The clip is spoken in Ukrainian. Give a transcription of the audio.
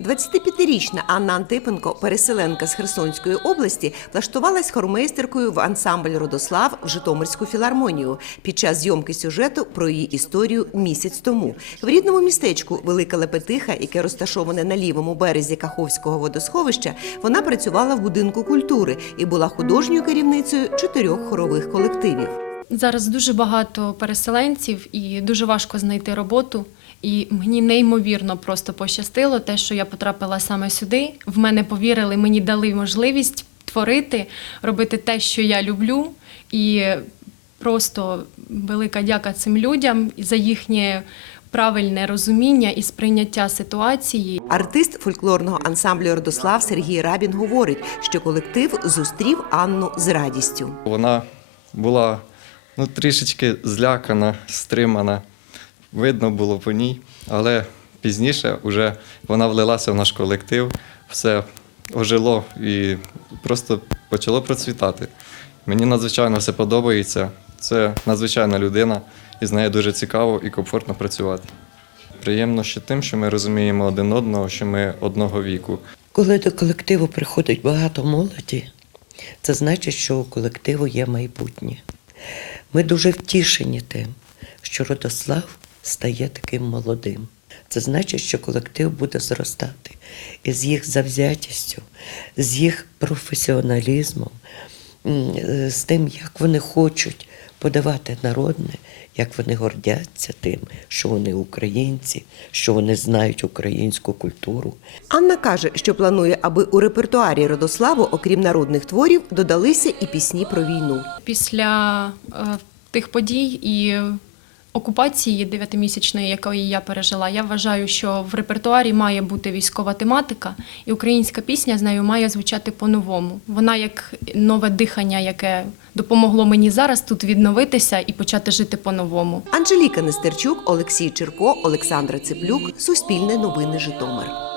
25-річна Анна Антипенко, переселенка з Херсонської області, влаштувалась хормейстеркою в ансамбль Родослав в Житомирську філармонію під час зйомки сюжету про її історію місяць тому. В рідному містечку Велика Лепетиха, яке розташоване на лівому березі Каховського водосховища, вона працювала в будинку культури і була художньою керівницею чотирьох хорових колективів. Зараз дуже багато переселенців і дуже важко знайти роботу. І мені неймовірно просто пощастило те, що я потрапила саме сюди. В мене повірили, мені дали можливість творити, робити те, що я люблю. І просто велика дяка цим людям за їхнє правильне розуміння і сприйняття ситуації. Артист фольклорного ансамблю Родослав Сергій Рабін говорить, що колектив зустрів Анну з радістю. Вона була ну, трішечки злякана, стримана. Видно було по ній, але пізніше вже вона влилася в наш колектив, все ожило і просто почало процвітати. Мені надзвичайно все подобається. Це надзвичайна людина, і з нею дуже цікаво і комфортно працювати. Приємно ще тим, що ми розуміємо один одного, що ми одного віку. Коли до колективу приходить багато молоді, це значить, що у колективу є майбутнє. Ми дуже втішені тим, що Родослав стає таким молодим. Це значить, що колектив буде зростати і з їх завзятістю, з їх професіоналізмом, е, з тим, як вони хочуть подавати народне, як вони гордяться тим, що вони українці, що вони знають українську культуру. Анна каже, що планує, аби у репертуарі Родославу, окрім народних творів, додалися і пісні про війну. Після е, тих подій і окупації дев'ятимісячної, якої я пережила, я вважаю, що в репертуарі має бути військова тематика, і українська пісня з нею має звучати по-новому. Вона як нове дихання, яке допомогло мені зараз тут відновитися і почати жити по-новому. Анжеліка Нестерчук, Олексій Черко, Олександра Циплюк, Суспільне новини Житомир.